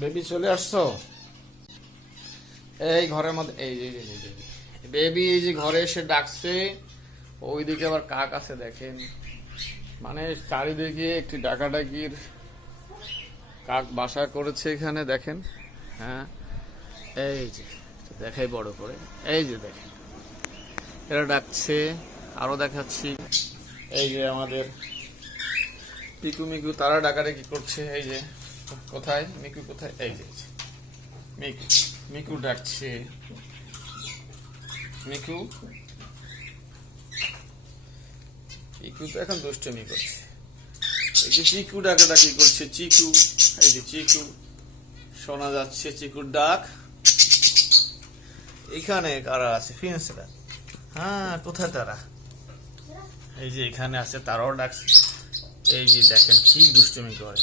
Baby চলে আসছো? এই ঘরের মধ্যে এই যে বেবি এই যে ঘরে এসে ডাকছে। ওইদিকে আবার কাক আছে দেখেন, মানে চারিদিকে একটি ডাকাডাকির কাক বাসা করেছে এখানে দেখেন। হ্যাঁ, এই যে দেখাই বড় করে, এই যে দেখেন এরা ডাকছে। আরো দেখাচ্ছি, এই যে আমাদের পিকু মিকু তারা ডাকাডাকি করছে। এই যে কোথায় মিকু, কোথায়? এই যে মিকু, মিকু ডাকছে। মিকু, পিকু তো এখন দুষ্টমি করছে। এই যে চিকু ডাকাডাকি করছে, চিকু। এই যে চিকু, শোনা যাচ্ছে চিকুর ডাক। এখানে কারা আছে? ফিন্সরা। হ্যাঁ, কোথায় তারা? এই যে এখানে আছে, তারাও ডাকছে। এই যে দেখেন কি দুষ্টুমি করে।